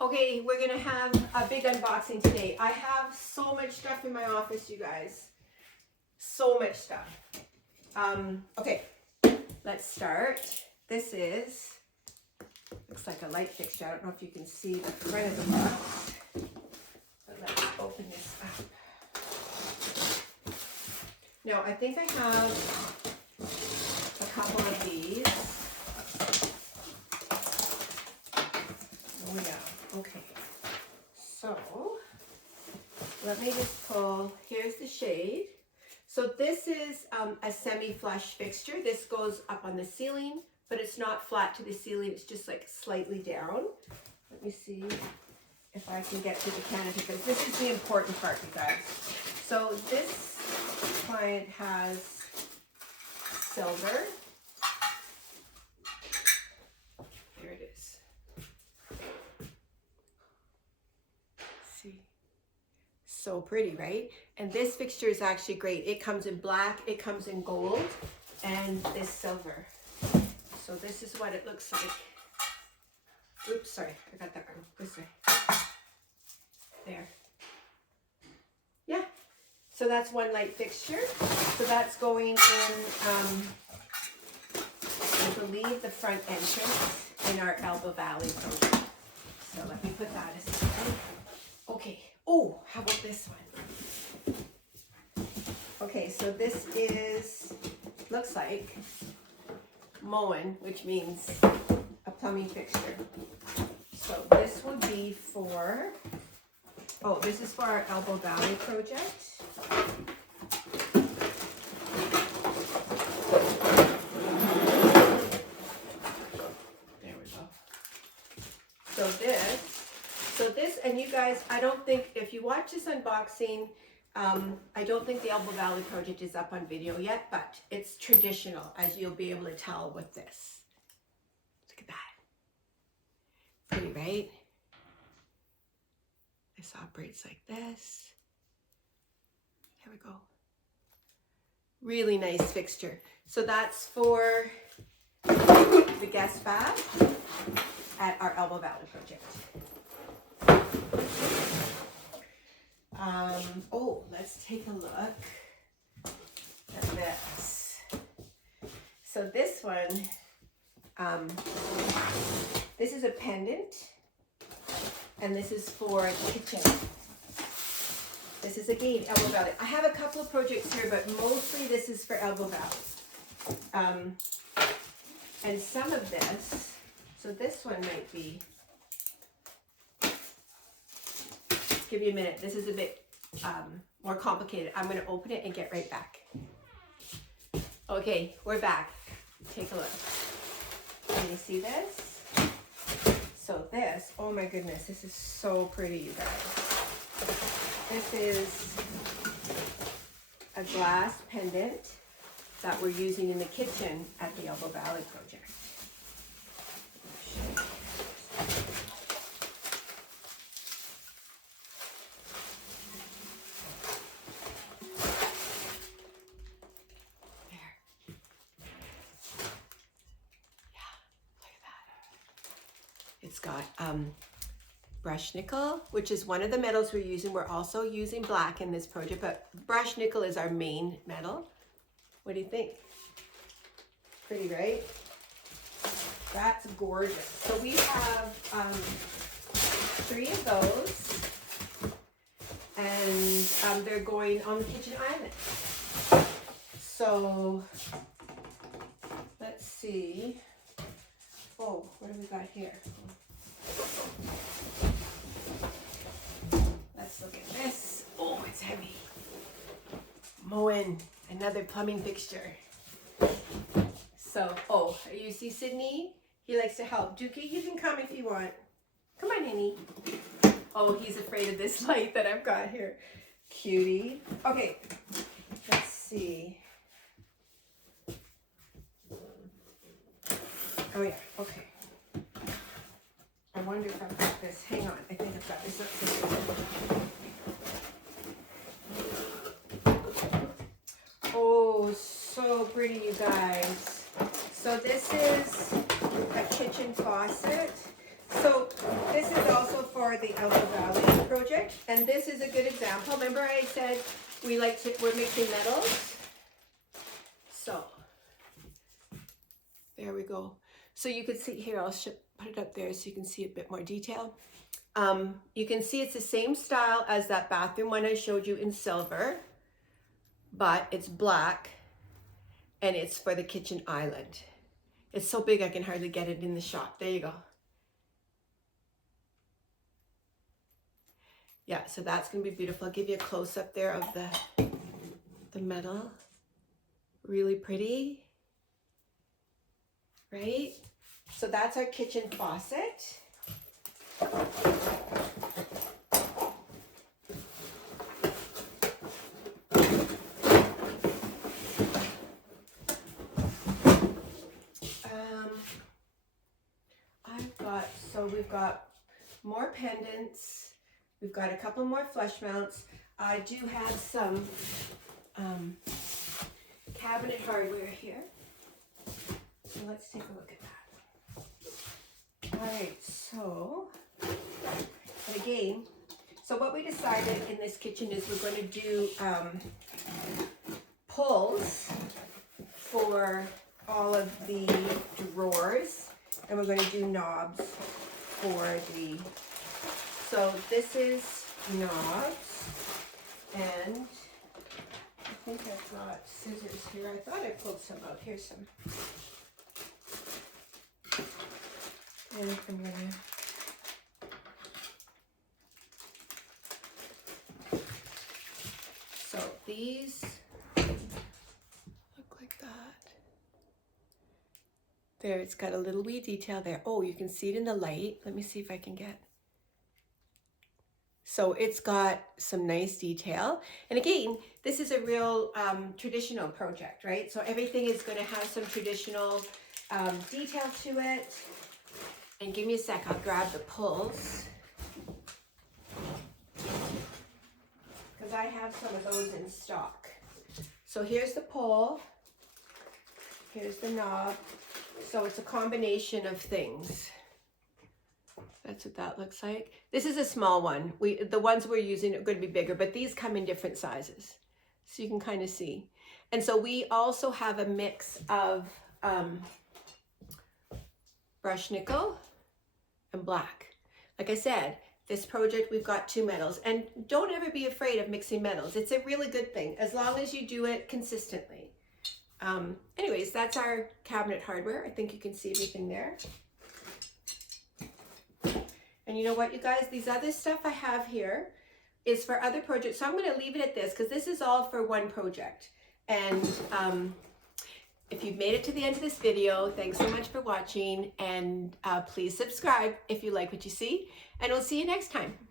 Okay, we're gonna have a big unboxing today. I have so much stuff in my office, you guys. So much stuff. Okay, let's start. This looks like a light fixture. I don't know if you can see the front of the box. But let's open this up. Now, I think I have a couple of these. Oh yeah, okay. So, let me just pull, here's the shade. So this is a semi-flush fixture. This goes up on the ceiling, but it's not flat to the ceiling. It's just like slightly down. Let me see if I can get to the canopy, because this is the important part, you guys. So this client has silver. There it is. See? So pretty, right? And this fixture is actually great. It comes in black, it comes in gold, and this silver. So this is what it looks like. Oops, sorry, I got that wrong. This way. There. Yeah. So that's one light fixture. So that's going in, I believe, the front entrance in our Elbow Valley project. So let me put that aside. Okay. Oh, how about this one? Okay, so this looks like Moen, which means a plumbing fixture. So this would be for, this is for our Elbow Valley project. There we go. So this, and you guys, I don't think, if you watch this unboxing, I don't think the Elbow Valley project is up on video yet, but it's traditional, as you'll be able to tell with this. Look at that. Pretty, right? This operates like this. Here we go. Really nice fixture. So that's for the guest fab at our Elbow Valley project. Let's take a look at this. So this one, this is a pendant, and this is for the kitchen. This is again Elbow Valley. I have a couple of projects here, but mostly this is for Elbow Valley. And some of this, so this one might be, give you a minute. This is a bit more complicated. I'm going to open it and get right back. Okay, we're back. Take a look. Can you see this? So this, oh my goodness, this is so pretty, you guys. This is a glass pendant that we're using in the kitchen at the Elbow Valley project. It's got brushed nickel, which is one of the metals we're using. We're also using black in this project, but brushed nickel is our main metal. What do you think? Pretty, right? That's gorgeous. So we have 3 of those, and they're going on the kitchen island. So let's see. Oh, what have we got here? Let's look at this. Oh, it's heavy. Moen, another plumbing fixture. So, you see Sydney? He likes to help. Dookie, you can come if you want. Come on, Henny. Oh, he's afraid of this light that I've got here. Cutie. Okay, let's see. Oh yeah, okay. I wonder if I've got this. Hang on, I think I've got this up. Oh, so pretty, you guys. So this is a kitchen faucet. So this is also for the Alpha Valley project, and this is a good example. Remember I said we're mixing metals? So, there we go. So you can see here, I'll put it up there so you can see a bit more detail. You can see it's the same style as that bathroom one I showed you in silver, but it's black, and it's for the kitchen island. It's so big I can hardly get it in the shot. There you go. Yeah, so that's gonna be beautiful. I'll give you a close-up there of the metal. Really pretty, right? So that's our kitchen faucet. We've got more pendants. We've got a couple more flush mounts. I do have some cabinet hardware here. So let's take a look at that. All right, so, and again, so what we decided in this kitchen is we're going to do pulls for all of the drawers, and we're going to do knobs for the, so this is knobs, and I think I've got scissors here. I thought I pulled some out. Here's some. And I'm gonna, so these look like that. There, it's got a little wee detail there. Oh, you can see it in the light. Let me see if I can get. So it's got some nice detail. And again, this is a real traditional project, right? So everything is going to have some traditional detail to it. And give me a sec, I'll grab the pulls. Because I have some of those in stock. So here's the pull. Here's the knob. So it's a combination of things. That's what that looks like. This is a small one. The ones we're using are going to be bigger, but these come in different sizes. So you can kind of see. And so we also have a mix of brushed nickel and black. Like I said, this project, we've got 2 metals. And don't ever be afraid of mixing metals. It's a really good thing, as long as you do it consistently. Anyways, that's our cabinet hardware. I think you can see everything there. And you know what, you guys, these other stuff I have here is for other projects. So I'm going to leave it at this because this is all for one project. And if you've made it to the end of this video, thanks so much for watching. And please subscribe if you like what you see. And we'll see you next time.